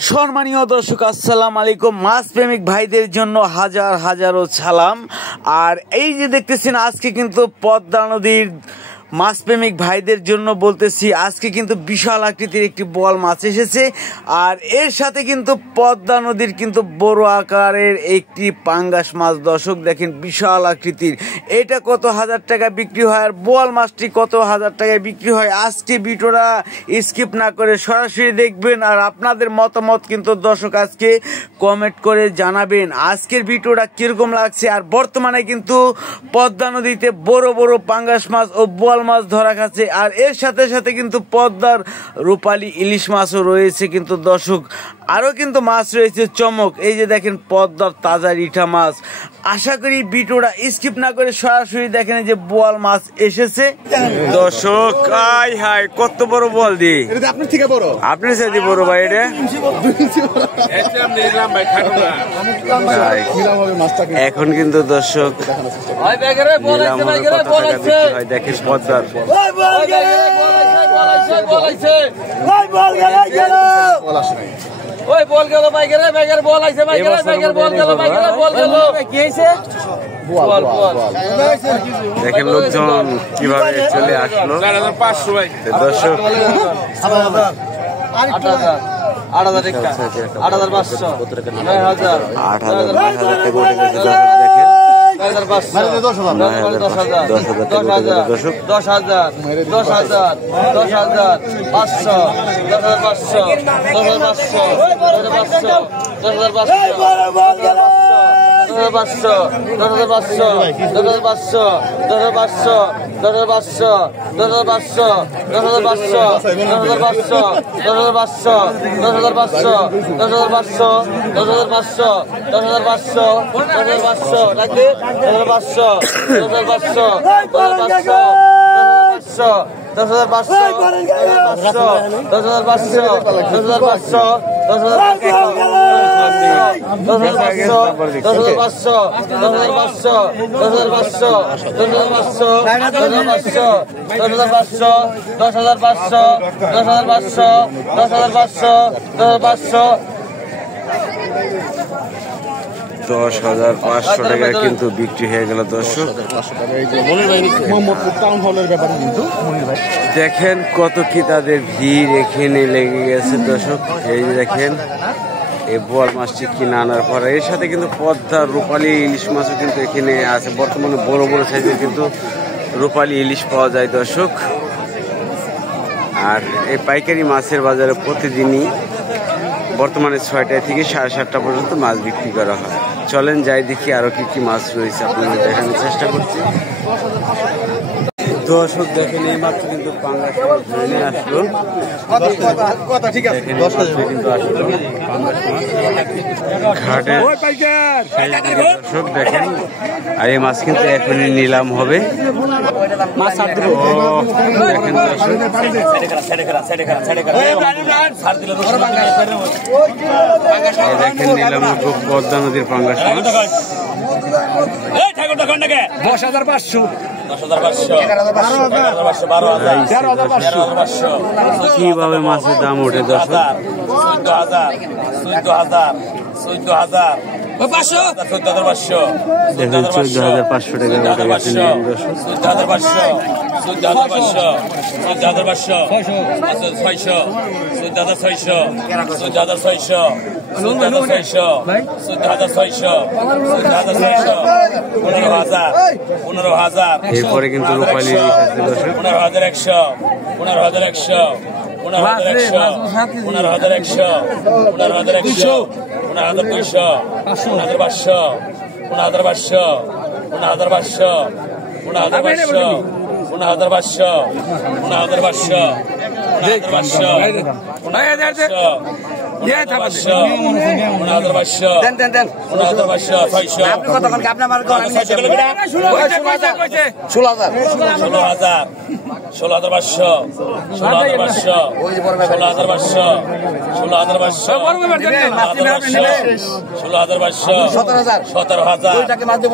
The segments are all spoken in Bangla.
সম্মানীয় দর্শক আসসালামু আলাইকুম। মাছ প্রেমিক ভাইদের জন্য হাজার হাজারো সালাম। আর এই যে দেখতেছেন আজকে কিন্তু পদ্মা নদীর মাছ প্রেমিক ভাইদের জন্য বলতেছি, আজকে কিন্তু বিশাল আকৃতির একটি বোয়াল মাছ এসেছে। আর এর সাথে কিন্তু পদ্মা নদীর কিন্তু বড় আকারের একটি পাঙ্গাস মাছ। দর্শক দেখেন বিশাল আকৃতির, এটা কত হাজার টাকা বিক্রি হয় আর বোয়াল মাছটি কত হাজার টাকায় বিক্রি হয়। আজকে ভিডিওটা স্কিপ না করে সরাসরি দেখবেন আর আপনাদের মতামত কিন্তু দর্শক আজকে কমেন্ট করে জানাবেন আজকের ভিডিওটা কিরকম লাগছে। আর বর্তমানে কিন্তু পদ্মা নদীতে বড় বড় পাঙ্গাস মাছ ও বোয়াল মাছ ধরা খাচ্ছে। আর এর সাথে সাথে কিন্তু পদ্মার রূপালী ইলিশ মাছও রয়েছে কিন্তু দর্শক, আরও কিন্তু মাছ রয়েছে চমক। এই যে দেখেন পদ্মার তাজা রিঠা মাছ। আশা করি ভিডিওটা স্কিপ না করে সরাসরি দেখেন যে বোয়াল মাছ এসেছে দর্শক। আয় হায় কত বড় বোয়াল দি, আপনার থেকে বড়, আপনার সাথে বড় ভাই। এটা এখন কিন্তু দর্শক দেখেন পদ্মার ওই বল গেল বাইকের বাইকের বল আইছে বাইকের বাইকের বল গেল বাইকের বল গেল কি হইছে বল বল দেখেন লোকজন কিভাবে চলে আসলো 4500 ভাই দর্শক। 8000 টাকা 8500 9000 8000 টাকা উঠে গেছে দর্শক। দেখেন 10,500 টাকা কিন্তু বিক্রি হয়ে গেল দর্শক। দেখেন কত কি তাদের ভিড় এখানে লেগে গেছে দর্শক। এই যে দেখেন এই বোয়াল মাছটি কিনে আনার পরে এর সাথে কিন্তু পদ্মার রূপালী ইলিশ মাছও কিন্তু এখানে আছে। বর্তমানে বড় বড় সাইজের কিন্তু রূপালী ইলিশ পাওয়া যায় দর্শক। আর এই পাইকারি মাছের বাজারে প্রতিদিনই বর্তমানে 6টা থেকে 7:30 পর্যন্ত মাছ বিক্রি করা হয়। চলেন যাই দেখি আরো কি কি মাছ রয়েছে, আপনাদের দেখানোর চেষ্টা করছি দর্শক। দেখেন এই মাছ কিন্তু পাঙ্গাস মাছ ধরে নিয়ে আসলো। কিন্তু আসলো পাঙ্গাস মাছ ঘাটে দর্শক দেখেন। আর এই মাছ কিন্তু এখনই নিলাম হবে। দেখেন দেখেন নিলাম পদ্মা নদীর পাঙ্গাস মাছ 10,500 কিভাবে মাছের দাম ওঠে দর্শক। 14,500 দেখেন 14,500 টাকা উঠে গেছে দর্শক। 14,500 14,500 14,500 600 14,600 14,600 14,600 14,600 15,000 এরপরে কিন্তু রূপালী ইলিশ আছে দর্শক। 15,100 15,100 15,100 15,100 15,100 15,200 15,500 15,500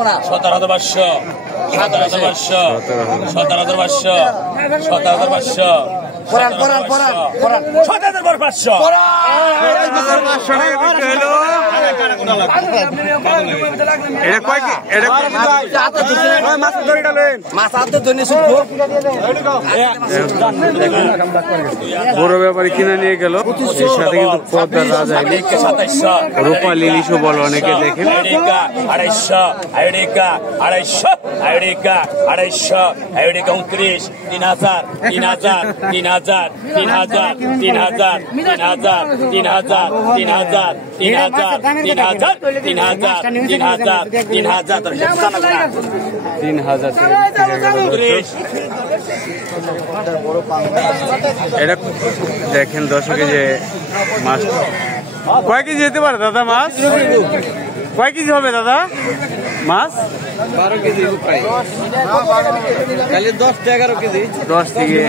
15,500 15,500 15,500 15,500 7,500 বড় ব্যাপারী কিনে নিয়ে গেল। এর সাথে কিন্তু পদ্মার রাজা ইলিশ, রূপালী ইলিশও বলে অনেকে। দেখেন 250 আইডিকা 250 আইডিকা 250 আইডিকা 29 3000 3000 3000 3000 3000 3000 3000 3000 এটা দেখেন দর্শকে যে মাছ কয় কেজি যেতে পারে দাদা? মাছ কয় কেজি হবে দাদা? মাছ 12 কেজি প্রায়, 10 থেকে 11 কেজি। 10 থেকে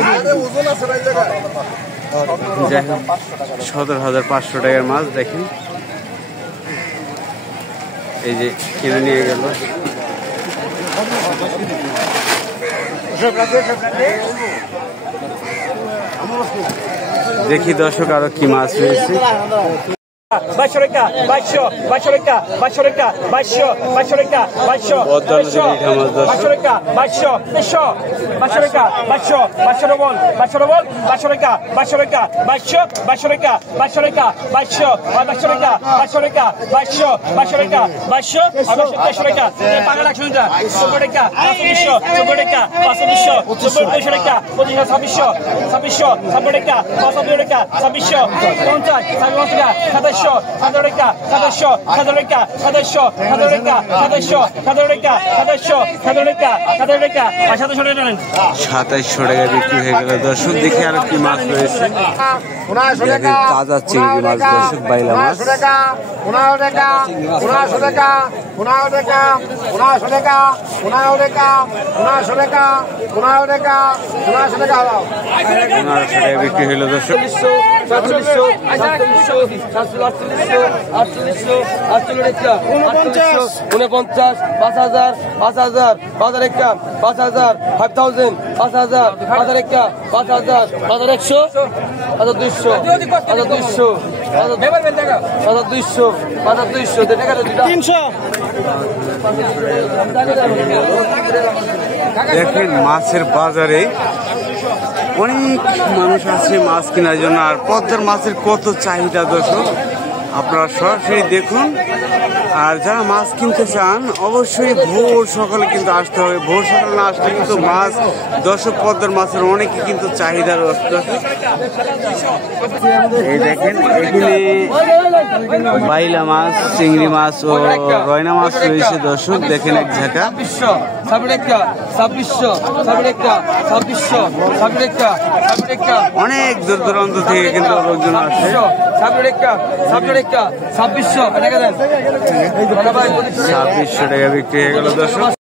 17,500 টাকার মাছ। দেখেন এই যে কিনে নিয়ে গেল। দেখি দর্শক আরো কি মাছ রয়েছে। 2200 টাকা 2200 টাকা 2200 টাকা 2200 টাকা 2200 টাকা 2200 2200 টাকা 2200 ডবল 2200 টাকা 2200 টাকা 2200 টাকা 2200 টাকা 2200 টাকা 2200 টাকা 2200 টাকা 2200 টাকা পাগল 100 টাকা 100 টাকা 520 টাকা 520 টাকা 2500 2600 টাকা 520 টাকা 2600 50 টাকা 700 টাকা 700 টাকা 700 টাকা 700 টাকা 700 টাকা 2700 টাকা বিক্রি হয়ে গেল। দর্শক দেখে আর কি মাছ রয়েছে। তাজা চিংড়ি মাছ দর্শক, বাইলা মাছ। 15 টাকা 1500 টাকা 15 টাকা 1500 টাকা 15 টাকা 1500 টাকা 15 টাকা 1500 টাকা 1500 টাকা বিক্রি হলো দর্শক। 4700 4800 4800 টাকা 49 5000 5000 5000 টাকা 5000 5000 5000 5000 টাকা 5000 5100 5200 5200 5200 টাকা 300। দেখেন মাছের বাজারে অনেক মানুষ আছে মাছ কেনার জন্য। আর পদ্মার মাছের কত চাহিদা দর্শক, আপনারা সরাসরি দেখুন। আর যারা মাছ কিনতে চান অবশ্যই ভোর সকালে কিন্তু আসতে হবে। ভোর সকালে না আসলে কিন্তু মাছ দর্শক পদ্মার মাছের অনেকে কিন্তু চাহিদা দর্শক। এই দেখেন এখানে বাইলা মাছ, চিংড়ি মাছ ও রয়না মাছ রয়েছে দর্শক। দেখেন এক ঝাঁকা 2600 অনেক দূর দূরান্ত থেকে কিন্তু লোকজন আসে। 2600 টাকা বিক্রি হয়ে গেল দর্শক।